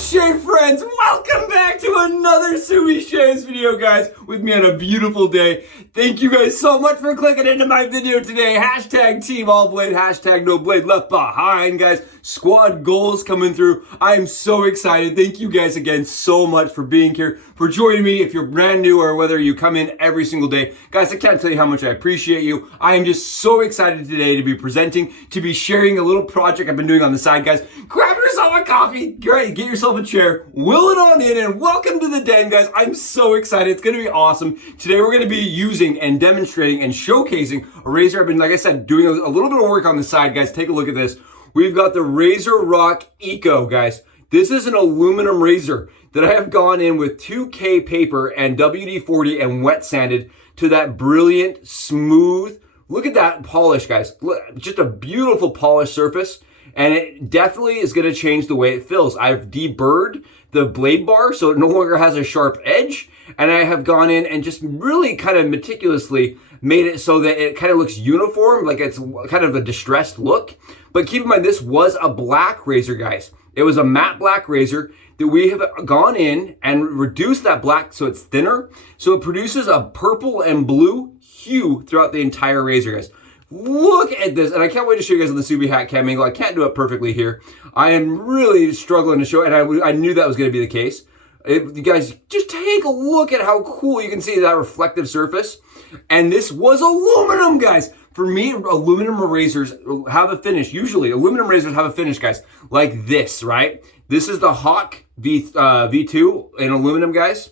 shave friends, welcome back to another Subie Shaves video, guys, with me on a beautiful day. Thank you guys so much for clicking into my video today. Hashtag Team All Blade, hashtag No Blade Left Behind, guys. Squad goals coming through. I am so excited. Thank you guys again so much for being here, for joining me. If you're brand new or whether you come in every single day, guys, I can't tell you how much I appreciate you. I am just so excited today to be presenting, to be sharing a little project I've been doing on the side, guys. Grab yourself a coffee, get yourself a chair, will it on in, and welcome to the den, guys. I'm so excited. It's going to be awesome. Today we're going to be using and demonstrating and showcasing a razor. I've been, like I said, doing a little bit of work on the side, guys. Take a look at this. We've got the RAZOROCK Eco, guys. This is an aluminum razor that I have gone in with 2K paper and WD-40 and wet sanded to that brilliant, smooth, look at that polish, guys. Look, just a beautiful polished surface. And it definitely is going to change the way it feels. I've deburred the blade bar so it no longer has a sharp edge. And I have gone in and just really kind of meticulously made it so that it kind of looks uniform, like it's kind of a distressed look. But keep in mind, this was a black razor, guys. It was a matte black razor that we have gone in and reduced that black so it's thinner. So it produces a purple and blue hue throughout the entire razor, guys. Look at this, and I can't wait to show you guys on the Subie hat cam angle. I can't do it perfectly here. I am really struggling to show it, and I knew that was going to be the case. You guys, just take a look at how cool you can see that reflective surface. And this was aluminum, guys. For me, aluminum razors have a finish. Usually, aluminum razors have a finish, guys, like this, right? This is the Hawk V2 in aluminum, guys.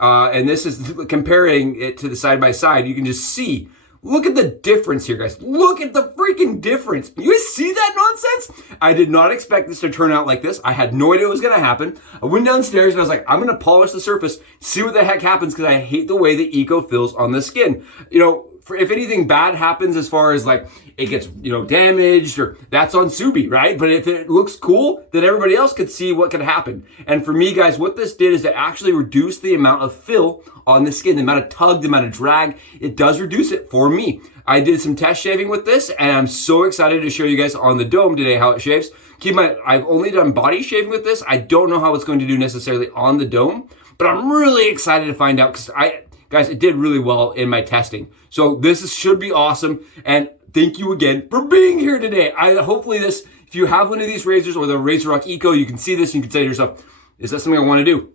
And this is comparing it to the side-by-side. You can just see. Look at the difference here, guys. Look at the freaking difference. You guys see that nonsense? I did not expect this to turn out like this. I had no idea what was going to happen. I went downstairs and I was like, I'm going to polish the surface, see what the heck happens, because I hate the way the Eco feels on the skin. You know, if anything bad happens as far as like it gets, damaged, or that's on Subie, right? But if it looks cool, then everybody else could see what could happen. And for me, guys, what this did is it actually reduced the amount of fill on the skin, the amount of tug, the amount of drag. It does reduce it for me. I did some test shaving with this, and I'm so excited to show you guys on the dome today how it shaves. Keep in mind, I've only done body shaving with this. I don't know how it's going to do necessarily on the dome, but I'm really excited to find out because guys, it did really well in my testing. So should be awesome. And thank you again for being here today. Hopefully this, if you have one of these razors or the RAZOROCK Eco, you can see this and you can say to yourself, is that something I want to do?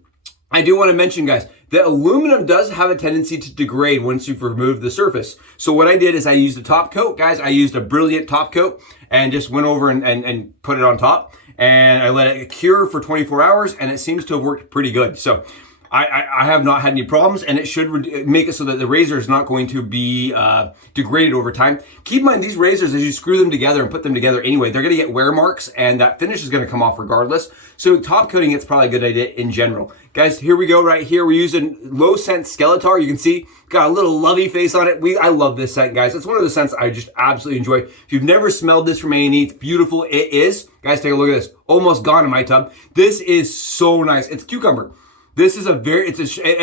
I do want to mention, guys, that aluminum does have a tendency to degrade once you've removed the surface. So what I did is I used a top coat, guys. I used a brilliant top coat and just went over and put it on top. And I let it cure for 24 hours and it seems to have worked pretty good. So I have not had any problems, and it should make it so that the razor is not going to be degraded over time. Keep in mind, these razors, as you screw them together and put them together anyway, they're going to get wear marks, and that finish is going to come off regardless. So top coating, it's probably a good idea in general. Guys, here we go right here. We're using low scent Skeletor. You can see, got a little lovey face on it. I love this scent, guys. It's one of the scents I just absolutely enjoy. If you've never smelled this from A&E, it's beautiful. It is. Guys, take a look at this. Almost gone in my tub. This is so nice. It's cucumber. This is I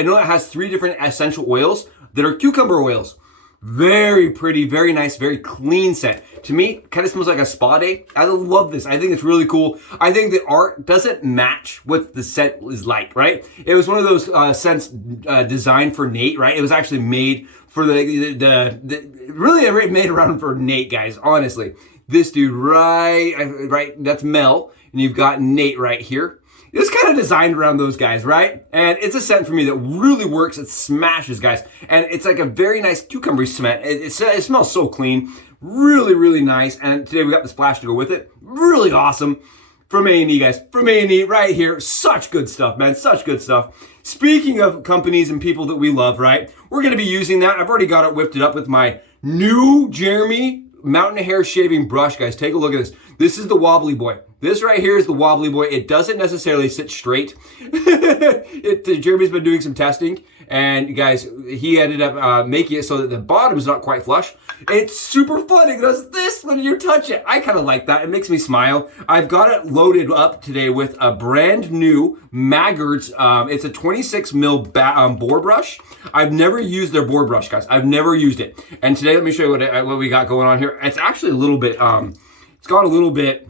know it has 3 different essential oils that are cucumber oils. Very pretty, very nice, very clean scent. To me, kind of smells like a spa day. I love this. I think it's really cool. I think the art doesn't match what the scent is like, right? It was one of those scents designed for Nate, right? It was actually made for really made around for Nate, guys, honestly. This dude right, that's Mel, and you've got Nate right here. It's kind of designed around those guys, right? And it's a scent for me that really works. It smashes, guys. And it's like a very nice cucumber scent. It smells so clean. Really, really nice. And today we got the splash to go with it. Really awesome. From A&E, guys. From A&E right here. Such good stuff, man. Such good stuff. Speaking of companies and people that we love, right? We're going to be using that. I've already got it whipped up with my new Jeremy Mountain Hair Shaving Brush, guys. Take a look at this. This is the Wobbly Boy. This right here is the Wobbly Boy. It doesn't necessarily sit straight. Jeremy's been doing some testing, and guys, he ended up making it so that the bottom is not quite flush. It's super fun. It does this when you touch it. I kind of like that. It makes me smile. I've got it loaded up today with a brand new Maggard's. It's a 26 mil bore brush. I've never used their bore brush, guys. I've never used it. And today, let me show you what we got going on here. It's actually a little bit, it's got a little bit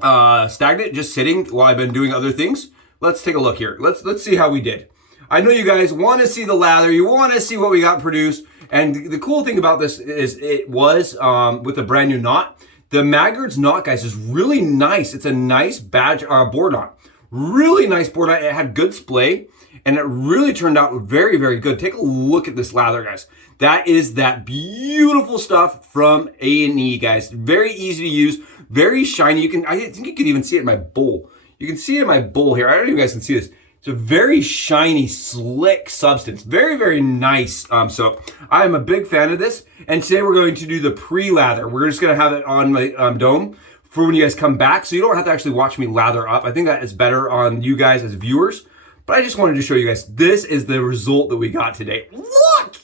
stagnant, just sitting while I've been doing other things. let's take a look here. Let's see how we did. I know you guys want to see the lather. You want to see what we got produced. And the cool thing about this is it was with a brand new knot. The Maggard's knot, guys, is really nice. It's a nice badge board knot. Really nice board knot. It had good splay, and it really turned out very, very good. Take a look at this lather, guys. That is that beautiful stuff from A&E, guys. Very easy to use, very shiny. I think you can even see it in my bowl. You can see it in my bowl here. I don't know if you guys can see this. It's a very shiny, slick substance. Very, very nice soap. I am a big fan of this. And today we're going to do the pre-lather. We're just going to have it on my dome for when you guys come back. So you don't have to actually watch me lather up. I think that is better on you guys as viewers. But I just wanted to show you guys, this is the result that we got today. Look!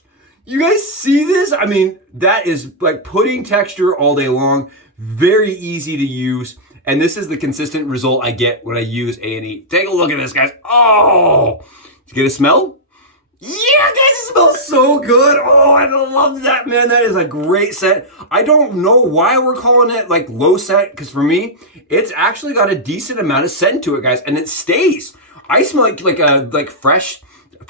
You guys see this? I mean, that is like pudding texture all day long. Very easy to use. And this is the consistent result I get when I use A&E. Take a look at this, guys. Oh, did you get a smell? Yeah, guys, it smells so good. Oh, I love that, man. That is a great scent. I don't know why we're calling it like low scent, because for me, it's actually got a decent amount of scent to it, guys, and it stays. I smell like fresh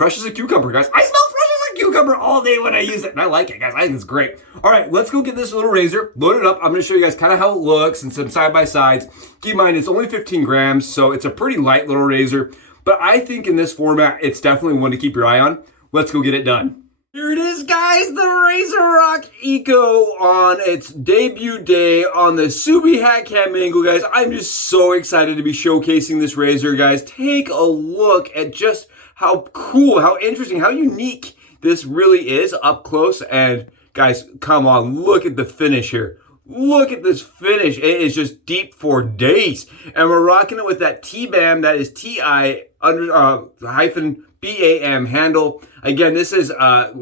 as a cucumber, guys. I smell fresh as a cucumber all day when I use it, and I like it, guys. I think it's great. All right, let's go get this little razor, load it up. I'm gonna show you guys kind of how it looks and some side-by-sides. Keep in mind, it's only 15 grams, so it's a pretty light little razor, but I think in this format, it's definitely one to keep your eye on. Let's go get it done. Here it is, guys, the RAZOROCK Eco on its debut day on the Subie hat cam angle, guys. I'm just so excited to be showcasing this razor, guys. Take a look at just how cool, how interesting, how unique this really is up close. And guys, come on, look at the finish here. Look at this finish. It is just deep for days. And we're rocking it with that T-BAM, that is T-I-BAM handle. Again, this is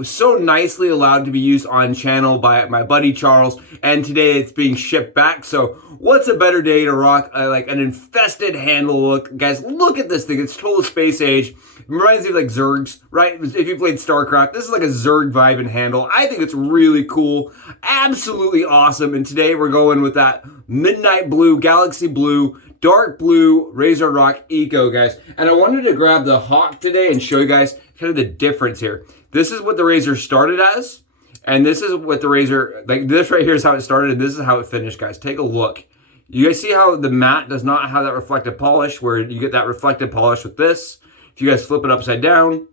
so nicely allowed to be used on channel by my buddy Charles. And today it's being shipped back. So what's a better day to rock like an infested handle look? Guys, look at this thing. It's total space age. It reminds me of like Zergs, right? If you played StarCraft, this is like a Zerg vibe and handle. I think it's really cool. Absolutely awesome. And today we're going with that midnight blue, galaxy blue, dark blue RAZOROCK Eco, guys. And I wanted to grab the Hawk today and show you guys kind of the difference here. This is what the razor started as, and this is what the razor, like this right here is how it started, and this is how it finished, guys. Take a look. You guys see how the matte does not have that reflective polish, where you get that reflective polish with this. If you guys flip it upside down,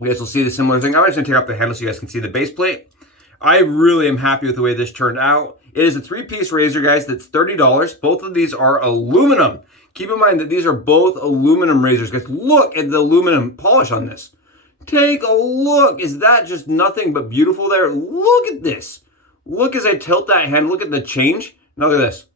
you guys will see the similar thing. I'm just gonna take off the handle so you guys can see the base plate. I really am happy with the way this turned out. It is a 3-piece razor, guys, that's $30. Both of these are aluminum. Keep in mind that these are both aluminum razors, guys. Look at the aluminum polish on this. Take a look. Is that just nothing but beautiful there? Look at this. Look as I tilt that hand. Look at the change. Now look at this.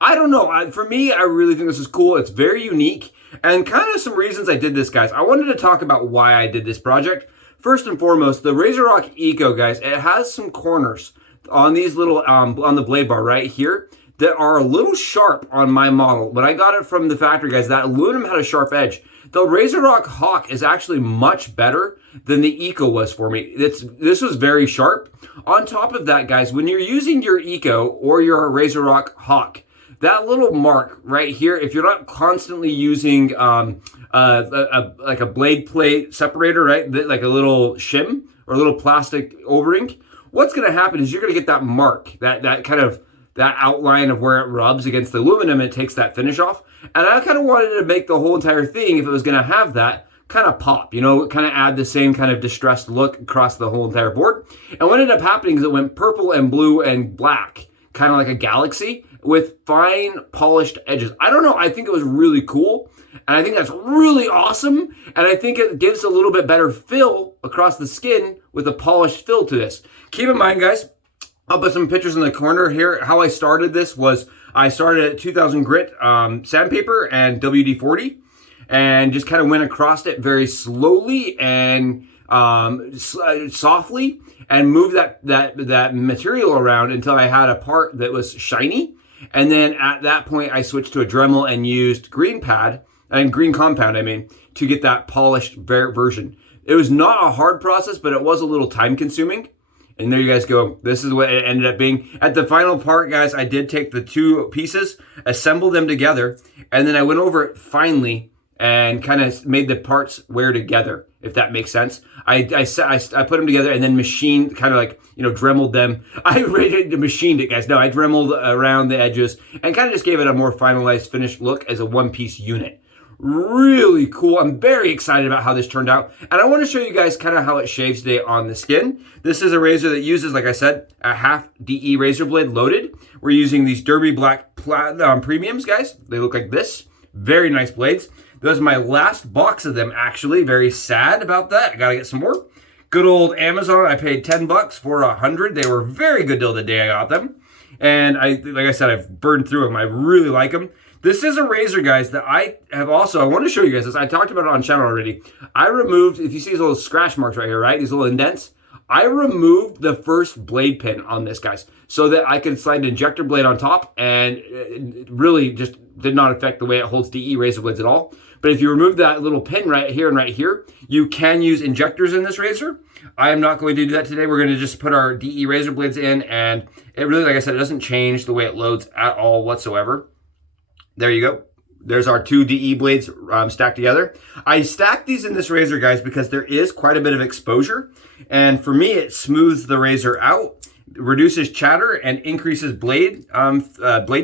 I don't know. For me, I really think this is cool. It's very unique. And kind of some reasons I did this, guys. I wanted to talk about why I did this project. First and foremost, the RAZOROCK Eco, guys, it has some corners on these little, on the blade bar right here that are a little sharp on my model. When I got it from the factory, guys, that aluminum had a sharp edge. The RAZOROCK Hawk is actually much better than the Eco was for me. This was very sharp. On top of that, guys, when you're using your Eco or your RAZOROCK Hawk, that little mark right here, if you're not constantly using like a blade plate separator, right, like a little shim or a little plastic O-ring, what's going to happen is you're going to get that mark, that kind of that outline of where it rubs against the aluminum, and it takes that finish off. And I kind of wanted to make the whole entire thing, if it was going to have that, kind of pop, you know, kind of add the same kind of distressed look across the whole entire board. And what ended up happening is it went purple and blue and black, kind of like a galaxy with fine polished edges. I don't know, I think it was really cool. And I think that's really awesome. And I think it gives a little bit better fill across the skin with a polished fill to this. Keep in mind, guys, I'll put some pictures in the corner here. How I started this was I started at 2000 grit sandpaper and WD-40 and just kind of went across it very slowly and softly and moved that material around until I had a part that was shiny. And then at that point, I switched to a Dremel and used green compound, to get that polished version. It was not a hard process, but it was a little time consuming. And there you guys go. This is what it ended up being. At the final part, guys, I did take the two pieces, assemble them together, and then I went over it finely and kind of made the parts wear together, if that makes sense. I put them together and then machined, kind of like, you know, dremeled them. I machined it, guys. No, I dremeled around the edges and kind of just gave it a more finalized finished look as a one-piece unit. Really cool. I'm very excited about how this turned out. And I want to show you guys kind of how it shaves today on the skin. This is a razor that uses, like I said, a half DE razor blade loaded. We're using these Derby Black Premiums, guys. They look like this. Very nice blades. That was my last box of them, actually. Very sad about that. I gotta get some more. Good old Amazon. I paid 10 bucks for 100. They were very good deal the day I got them. And like I said, I've burned through them. I really like them. This is a razor, guys, that I have also, I want to show you guys this. I talked about it on channel already. I removed, if you see these little scratch marks right here, right? These little indents. I removed the first blade pin on this, guys, so that I could slide an injector blade on top, and it really just did not affect the way it holds DE razor blades at all. But if you remove that little pin right here and right here, you can use injectors in this razor. I am not going to do that today. We're going to just put our DE razor blades in, and it really, like I said, it doesn't change the way it loads at all whatsoever. There you go. There's our two DE blades stacked together. I stacked these in this razor, guys, because there is quite a bit of exposure. And for me, it smooths the razor out, reduces chatter, and increases blade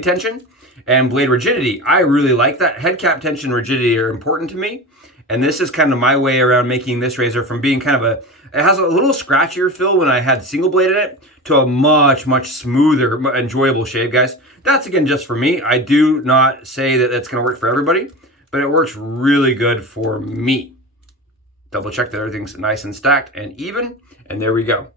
tension and blade rigidity. I really like that. Head cap tension and rigidity are important to me. And this is kind of my way around making this razor from being kind of it has a little scratchier feel when I had single blade in it, to a much, much smoother, enjoyable shave, guys. That's, again, just for me. I do not say that that's going to work for everybody, but it works really good for me. Double check that everything's nice and stacked and even, and there we go.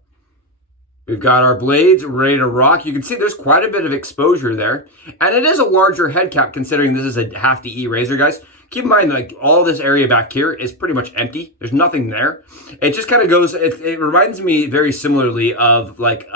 We've got our blades ready to rock. You can see there's quite a bit of exposure there, and it is a larger head cap considering this is a half DE razor, guys. Keep in mind, like, all this area back here is pretty much empty. There's nothing there. It just kind of goes, it reminds me very similarly of like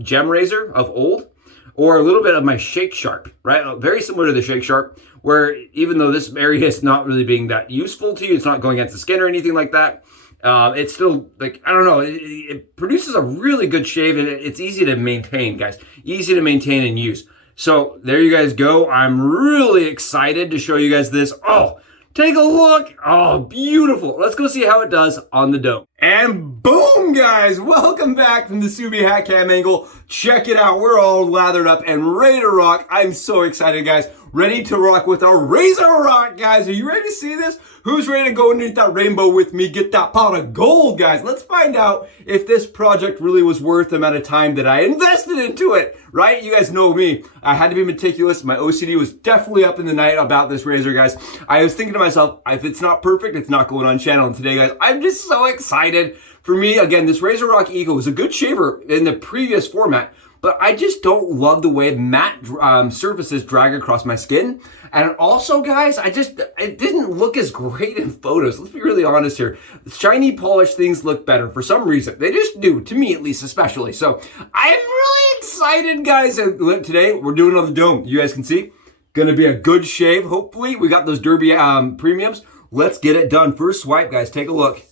Gem Razor of old, or a little bit of my Shake Sharp, right? Very similar to the Shake Sharp, where even though this area is not really being that useful to you, it's not going against the skin or anything like that, it's still, like, I don't know, it produces a really good shave, and it's easy to maintain, guys. Easy to maintain and use. So there you guys go. I'm really excited to show you guys this. Oh, take a look. Oh, beautiful. Let's go see how it does on the dome. And boom, guys. Welcome back from the Subie hat cam angle. Check it out. We're all lathered up and ready to rock. I'm so excited, guys. Ready to rock with our RAZOROCK, guys. Are you ready to see this? Who's ready to go underneath that rainbow with me? Get that pot of gold, guys. Let's find out if this project really was worth the amount of time that I invested into it, right? You guys know me. I had to be meticulous. My OCD was definitely up in the night about this razor, guys. I was thinking to myself, if it's not perfect, it's not going on channel. And today, guys, I'm just so excited. For me, again, this RAZOROCK Eagle was a good shaver in the previous format, but I just don't love the way matte surfaces drag across my skin. And also, guys, it didn't look as great in photos. Let's be really honest here. Shiny, polished things look better for some reason. They just do, to me at least, especially. So I'm really excited, guys. Today, we're doing it on the dome. You guys can see. Gonna be a good shave, hopefully. We got those Derby Premiums. Let's get it done. First swipe, guys. Take a look.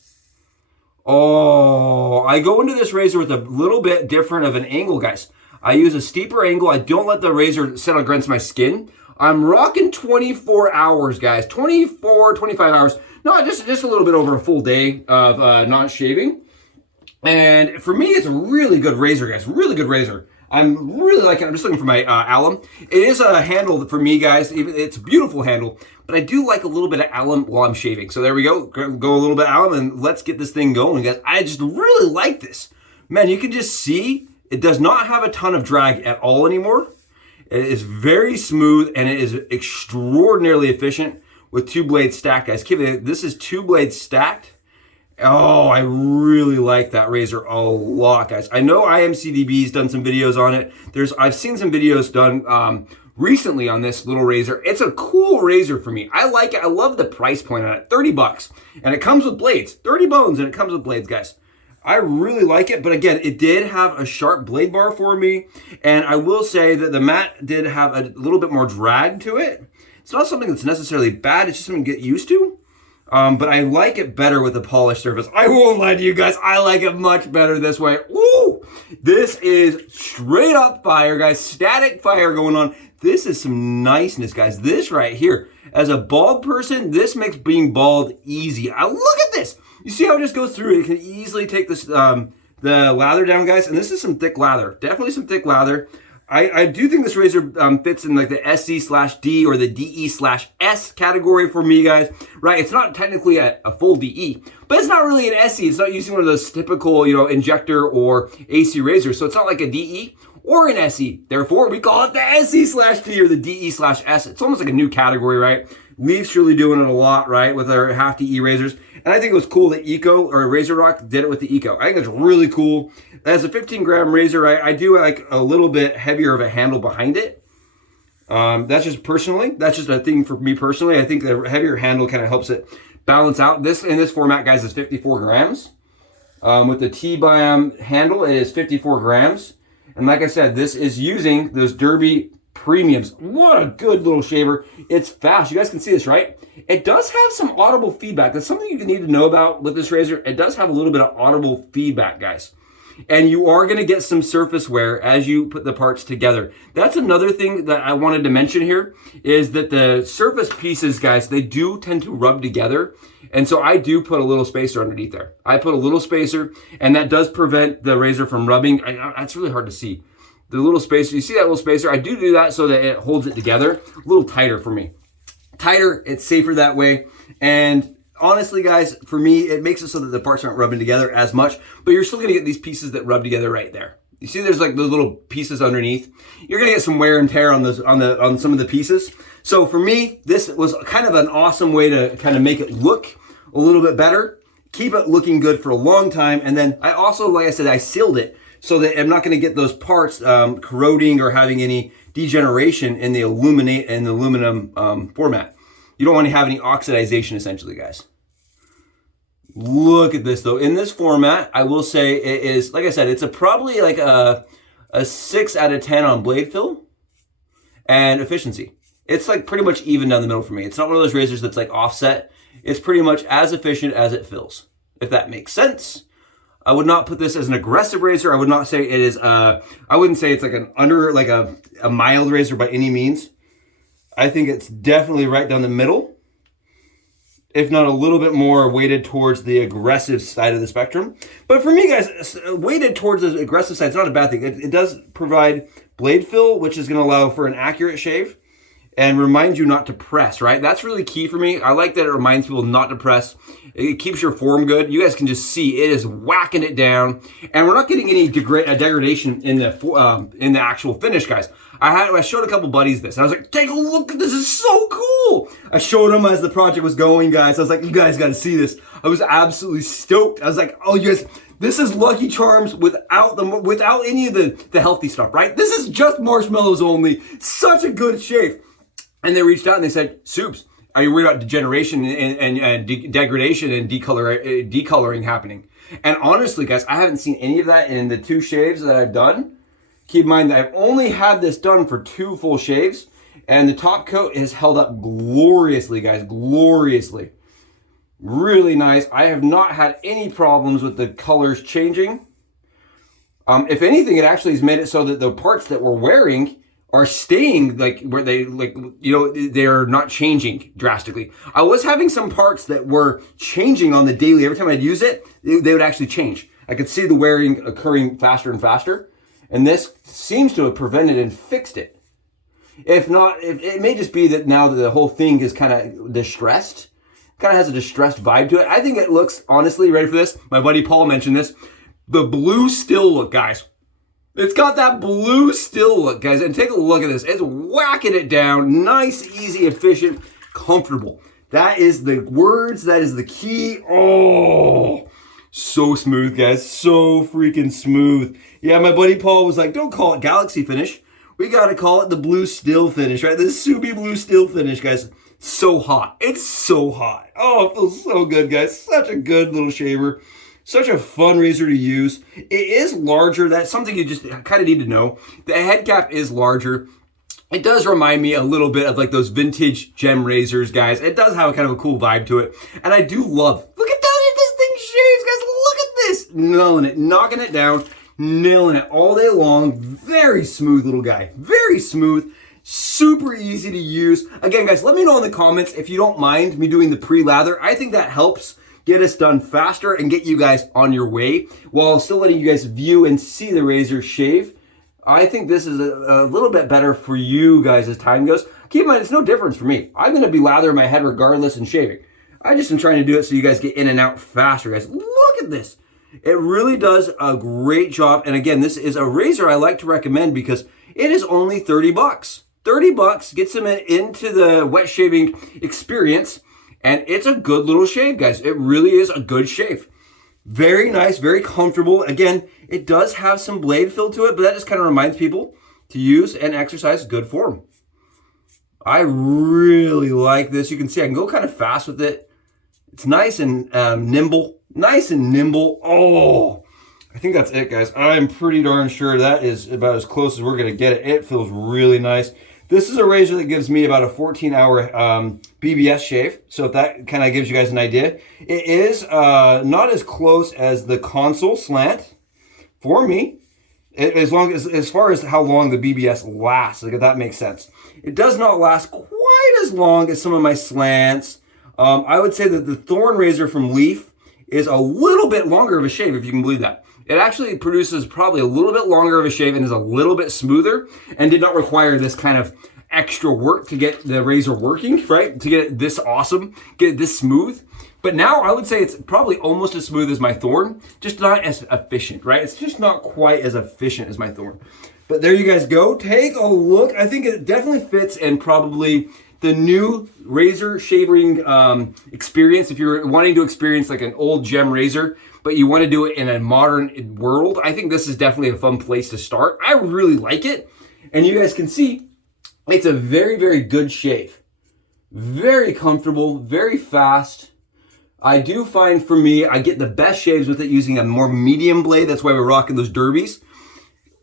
Oh, I go into this razor with a little bit different of an angle, guys. I use a steeper angle. I don't let the razor sit against my skin. I'm rocking 24 hours, guys. 24, 25 hours. No, just a little bit over a full day of not shaving. And for me, it's a really good razor, guys. Really good razor. I'm really liking it. I'm just looking for my alum. It is a handle for me, guys. It's a beautiful handle, but I do like a little bit of alum while I'm shaving. So there we go. Go a little bit of alum, and let's get this thing going, guys. I just really like this. Man, you can just see it does not have a ton of drag at all anymore. It is very smooth, and it is extraordinarily efficient with two blades stacked, guys. This is two blades stacked. Oh, I really like that razor a lot, guys. I know IMCDB's done some videos on it. I've seen some videos done recently on this little razor. It's a cool razor for me. I like it. I love the price point on it. 30 bucks. And it comes with blades. 30 bones, and it comes with blades, guys. I really like it, but again, it did have a sharp blade bar for me, and I will say that the matte did have a little bit more drag to it. It's not something that's necessarily bad, it's just something to get used to. But I like it better with a polished surface. I won't lie to you guys, I like it much better this way. Woo! This is straight up fire, guys. Static fire going on. This is some niceness, guys. This right here, as a bald person, this makes being bald easy. Look at this. You see how it just goes through? It can easily take this, the lather down, guys. And this is some thick lather. Definitely some thick lather. I do think this razor fits in like the SC/D or the DE/S category for me, guys. Right? It's not technically a full DE, but it's not really an SC. It's not using one of those typical, you know, injector or AC razors. So it's not like a DE or an SE. Therefore, we call it the SC/D or the DE/S. It's almost like a new category, right? Leaf's really doing it a lot, right, with our half DE razors. And I think it was cool that Eco or RAZOROCK did it with the Eco. I think it's really cool. As a 15-gram razor, I do like a little bit heavier of a handle behind it. That's just personally. That's just a thing for me personally. I think the heavier handle kind of helps it balance out. This in this format, guys, is 54 grams. With the T-BBS handle, it is 54 grams. And like I said, this is using those Derby Premiums. What a good little shaver. It's fast. You guys can see this, right? It does have some audible feedback. That's something you need to know about with this razor. It does have a little bit of audible feedback, guys. And you are going to get some surface wear as you put the parts together. That's another thing that I wanted to mention here, is that the surface pieces, guys, they do tend to rub together. And so I do put a little spacer underneath there. I put a little spacer, and that does prevent the razor from rubbing. It's really hard to see. The little spacer, you see that little spacer? I do that so that it holds it together. A little tighter for me. Tighter, it's safer that way. And honestly, guys, for me, it makes it so that the parts aren't rubbing together as much, but you're still gonna get these pieces that rub together right there. You see there's like those little pieces underneath. You're gonna get some wear and tear on those on some of the pieces. So for me, this was kind of an awesome way to kind of make it look a little bit better, keep it looking good for a long time. And then I also, like I said, I sealed it so that I'm not gonna get those parts corroding or having any degeneration in the aluminum format. You don't want to have any oxidation, essentially, guys. Look at this, though. In this format, I will say it is, like I said, it's probably like a 6 out of 10 on blade fill and efficiency. It's like pretty much even down the middle for me. It's not one of those razors that's like offset. It's pretty much as efficient as it fills, if that makes sense. I would not put this as an aggressive razor. I would not say it is, I wouldn't say it's like a mild razor by any means. I think it's definitely right down the middle, if not a little bit more weighted towards the aggressive side of the spectrum. But for me, guys, weighted towards the aggressive side is not a bad thing. It does provide blade fill, which is going to allow for an accurate shave and remind you not to press, right? That's really key for me. I like that it reminds people not to press. It keeps your form good. You guys can just see it is whacking it down, and we're not getting any degradation in the actual finish, guys. I showed a couple buddies this, and I was like, take a look at this, is so cool. I showed them as the project was going, guys. I was like, you guys got to see this. I was absolutely stoked. I was like, oh, you guys, this is Lucky Charms without any of the healthy stuff, right? This is just marshmallows only. Such a good shave. And they reached out and they said, Subes, are you worried about degeneration and degradation and decoloring happening? And honestly, guys, I haven't seen any of that in the 2 shaves that I've done. Keep in mind that I've only had this done for 2 full shaves, and the top coat has held up gloriously, guys, gloriously. Really nice. I have not had any problems with the colors changing. If anything, it actually has made it so that the parts that we're wearing are staying like where they they're not changing drastically. I was having some parts that were changing on the daily. Every time I'd use it, they would actually change. I could see the wearing occurring faster and faster. And this seems to have prevented and fixed it. If not, it may just be that now that the whole thing is kind of distressed, kind of has a distressed vibe to it. I think it looks, honestly, ready for this? My buddy Paul mentioned this. The blue still look, guys. It's got that blue still look, guys. And take a look at this. It's whacking it down. Nice, easy, efficient, comfortable. That is the words. That is the key. Oh, so smooth, guys. So freaking smooth. Yeah, my buddy Paul was like, don't call it Galaxy Finish. We got to call it the Blue Still Finish, right? The Subie Blue Still Finish, guys. So hot. It's so hot. Oh, it feels so good, guys. Such a good little shaver. Such a fun razor to use. It is larger. That's something you just kind of need to know. The head cap is larger. It does remind me a little bit of like those vintage gem razors, guys. It does have a kind of a cool vibe to it. And I do love, look at that, this thing shaves, guys. Look at this. Nailing it, knocking it down, nailing it all day long. Very smooth little guy, very smooth. Super easy to use. Again, guys, let me know in the comments if you don't mind me doing the pre-lather. I think that helps get us done faster and get you guys on your way while still letting you guys view and see the razor shave. I think this is a little bit better for you guys as time goes. Keep in mind, it's no difference for me. I'm going to be lathering my head regardless and shaving. I just am trying to do it so you guys get in and out faster, guys. Look at this. It really does a great job. And again, this is a razor I like to recommend because it is only 30 bucks. 30 bucks gets them into the wet shaving experience, and it's a good little shave, guys. It really is a good shave. Very nice, very comfortable. Again, it does have some blade fill to it, but that just kind of reminds people to use and exercise good form. I really like this. You can see I can go kind of fast with it. It's nice and nimble. Nice and nimble. Oh, I think that's it, guys. I'm pretty darn sure that is about as close as we're going to get it. It feels really nice. This is a razor that gives me about a 14-hour BBS shave. So if that kind of gives you guys an idea. It is not as close as the console slant for me. As far as how long the BBS lasts, like if that makes sense. It does not last quite as long as some of my slants. I would say that the Thorn razor from Leaf is a little bit longer of a shave, if you can believe that. It actually produces probably a little bit longer of a shave and is a little bit smoother and did not require this kind of extra work to get the razor working, right? To get it this awesome, get it this smooth. But now I would say it's probably almost as smooth as my Thorn, just not as efficient, right? It's just not quite as efficient as my Thorn. But there you guys go. Take a look. I think it definitely fits in probably the new razor shaving experience. If you're wanting to experience like an old gem razor, but you want to do it in a modern world, I think this is definitely a fun place to start. I really like it. And you guys can see, it's a very, very good shave. Very comfortable, very fast. I do find for me, I get the best shaves with it using a more medium blade. That's why we're rocking those derbies.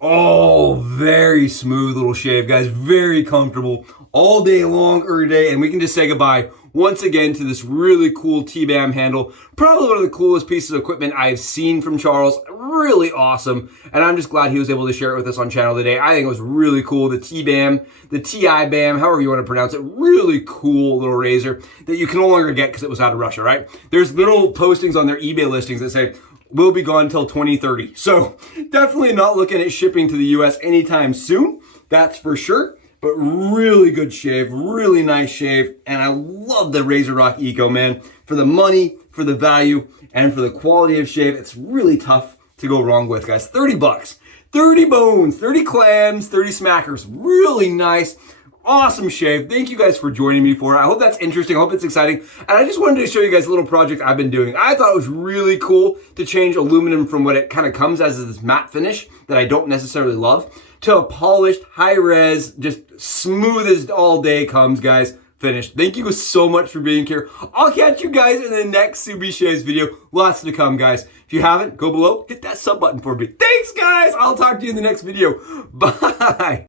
Oh, very smooth little shave, guys. Very comfortable all day long, every day. And we can just say goodbye once again to this really cool T-BAM handle. Probably one of the coolest pieces of equipment I've seen from Charles. Really awesome. And I'm just glad he was able to share it with us on channel today. I think it was really cool. The T-BAM, the TI-BAM, however you want to pronounce it. Really cool little razor that you can no longer get because it was out of Russia, right? There's little postings on their eBay listings that say, will be gone until 2030. So definitely not looking at shipping to the US anytime soon. That's for sure. But really good shave, really nice shave. And I love the RAZOROCK Eco, man. For the money, for the value, and for the quality of shave, it's really tough to go wrong with, guys. 30 bucks, 30 bones, 30 clams, 30 smackers. Really nice. Awesome shave. Thank you guys for joining me for it. I hope that's interesting. I hope it's exciting. And I just wanted to show you guys a little project I've been doing. I thought it was really cool to change aluminum from what it kind of comes as this matte finish that I don't necessarily love to a polished, high res, just smooth as all day comes, guys. Finished. Thank you so much for being here. I'll catch you guys in the next Subie Shaves video. Lots to come, guys. If you haven't, go below, hit that sub button for me. Thanks, guys. I'll talk to you in the next video. Bye.